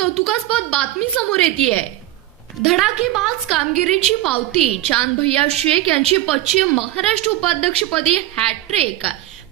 कौतुकास्पद बातमी समोर येतेय। धडाकेबाज कामगिरीची पावती चांद भैया शेख यांची पश्चिम महाराष्ट्र उपाध्यक्षपदी हॅट्रिक।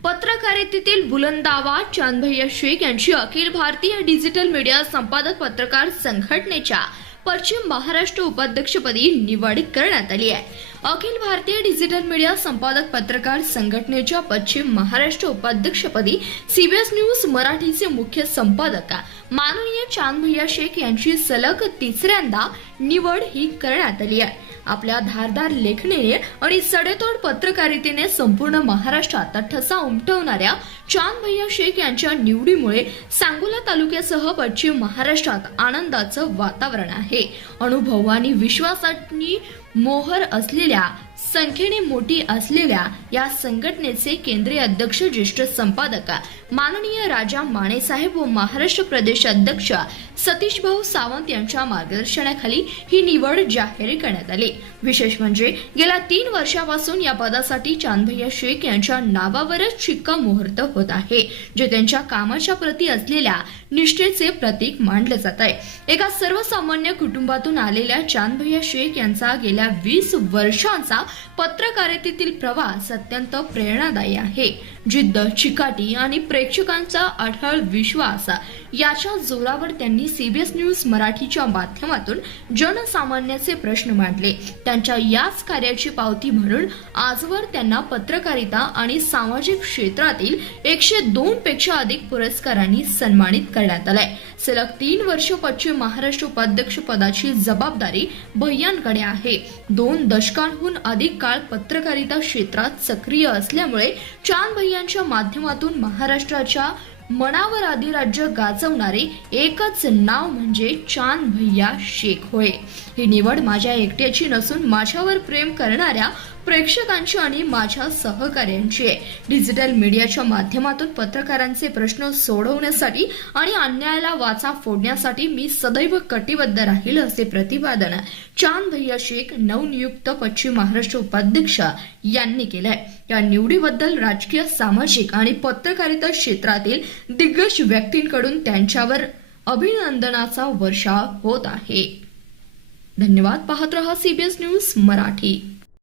पत्रकारितेतील बुलंद आवाज चांद भैया शेख यांची अखिल भारतीय डिजिटल मीडिया संपादक पत्रकार संघटनेच्या पश्चिम महाराष्ट्र उपाध्यक्षपदी निवड करण्यात आली आहे। अखिल भारतीय डिजिटल मीडिया संपादक पत्रकार संघटनेच्या पश्चिम महाराष्ट्र उपाध्यक्षपदी सीबीएस न्यूज मराठीचे मुख्य संपादक माननीय चांद भैया शेख यांची सलग तिसऱ्यांदा निवड ही करण्यात आली आहे। आपल्या धारदार लेखणीने आणि सडेतोड पत्रकारितेने संपूर्ण महाराष्ट्रात ठसा उमटवणाऱ्या चांद भैया शेख यांच्या निवडीमुळे सांगोला तालुक्यासह पश्चिम महाराष्ट्रात आनंदाचं वातावरण आहे। अनुभव आणि विश्वासाची मोहर असलेल्या संख्येने मोठी असलेल्या या संघटनेचे केंद्रीय अध्यक्ष ज्येष्ठ संपादक माननीय राजा माने साहेब व महाराष्ट्र प्रदेश अध्यक्ष सतीश भाऊ सावंत यांच्या मार्गदर्शनाखाली ही निवड जाहीर करण्यात आली। विशेष म्हणजे गेल्या 3 वर्षापासून या पदासाठी चांद भैया शेख यांच्या नावावरच शिक्कामोर्तब होत आहे, जे त्यांच्या कामाच्या प्रती असलेल्या निष्ठेचे प्रतीक मानले जात आहे। एका सर्वसामान्य कुटुंबातून आलेल्या चांद भैया शेख यांचा गेल्या 20 वर्षांचा पत्रकारितेतील प्रवास अत्यंत प्रेरणादायी आहे। जिद्द, चिकाटी आणि प्रेक्षकांचा अढळ विश्वास याच्या जोरावर त्यांनी सीबीएस न्यूज मराठीच्या माध्यमातून जनसामान्याचे प्रश्न मांडले। त्यांच्या याच कार्याची पावती म्हणून आजवर त्यांना पत्रकारिता आणि सामाजिक क्षेत्रातील 102 पेक्षा अधिक पुरस्कारांनी सन्मानित करण्यात आले। सलग 3 वर्ष पश्चिम महाराष्ट्र उपाध्यक्ष पदाची जबाबदारी भैयांकडे आहे। 2 दशकांहून अधिक काळ पत्रकारिता क्षेत्रात सक्रिय असल्यामुळे चांद भैयांच्या माध्यमातून महाराष्ट्राच्या मनावर अधिराज्य गाजवणारे एकच नाव म्हणजे चांद भैया शेख होय। ही निवड माझ्या एकट्याची नसून माझ्यावर प्रेम करणाऱ्या प्रेक्षकांची आणि माझ्या सहकार्यांची आहे। डिजिटल मीडियाच्या माध्यमातून पत्रकारांचे प्रश्न सोडवण्यासाठी आणि अन्यायाला वाचा फोडण्यासाठी मी सदैव कटिबद्ध राहील, असे प्रतिपादन चांद भैया शेख नवनियुक्त पश्चिम महाराष्ट्र उपाध्यक्ष यांनी केलंय। या निवडीबद्दल राजकीय, सामाजिक आणि पत्रकारिता क्षेत्रातील दिग्गज व्यक्तींकडून त्यांच्यावर अभिनंदनाचा वर्षाव होत आहे। धन्यवाद। पाहत रहा सीबीएस न्यूज मराठी।